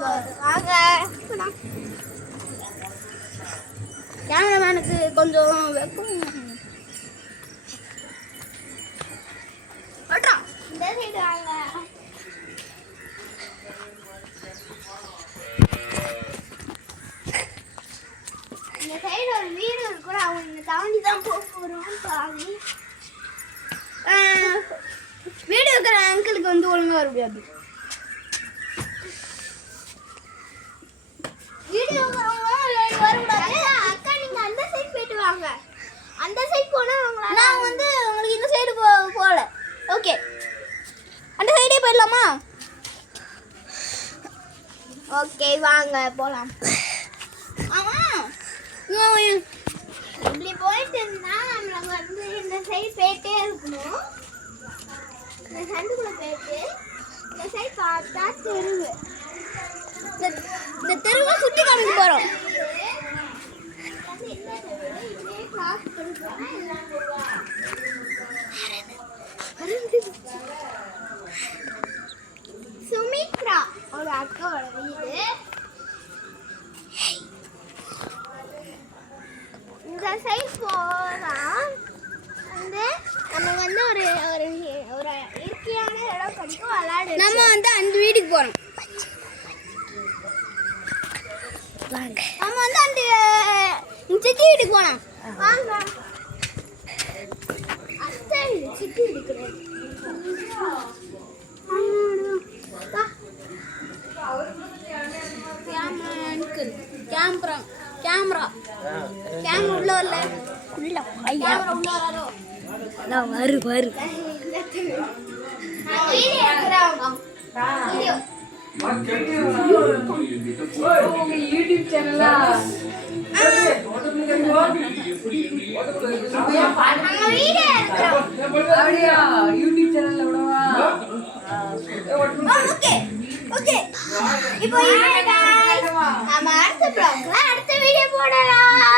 வாங்க. கேமராமேனுக்கு கொஞ்சம் வெப்பம். இந்த சைடு வாங்க. இந்த சைடு ஒரு வீடு இருக்கும். அவங்க இங்க தாண்டி தான் போக போறோம். பாவி வீடு இருக்கிற அங்கிளுக்கு வந்து ஒழுங்கா வர முடியாது. வீடியோ வரக்கூடாது. அக்கா நீங்க அந்த சைடு போயிட்டு வாங்க. அந்த சைடு போனா நான் வந்து உங்களுக்கு இந்த சைடு போகல. ஓகே அந்த சைடே போயிடலாமா? ஓகே வாங்க போலாம். ஆமா இப்படி போயிட்டு இருந்தா நம்மளுக்கு வந்து இந்த சைடு போயிட்டே இருக்கணும். இந்த சந்துக்குள்ள போயிட்டு இந்த சைடு பார்த்தா தெருவு. இந்த தெருவை சுற்றி காமிக்க போறோம். சுமித்ரா ஒரு அக்காவோட வீடு. இந்த சைடு போனா வந்து நம்ம வந்து ஒரு ஒரு ஒரு இயற்கையான இடம் கிடைக்கும் விளையாடு. நம்ம வந்து அந்த வீட்டுக்கு போறோம். நம்ம வந்து அந்த சித்தி வீட்டுக்கு போலாம். வாங்க அத்தை சித்தி வீட்டுக்கு. கேமரா உள்ள வரல. உள்ள ஐயா உள்ள வராரோ? நான் வரு வீடியோ எடுக்கறோம். வீடியோ உங்க யூடியூப் சேனலா? அப்படியா? யூடியூப் சேனல்ல விடவா? Okay okay. இப்போ நம்ம அடுத்த வீடியோ போடலாம்.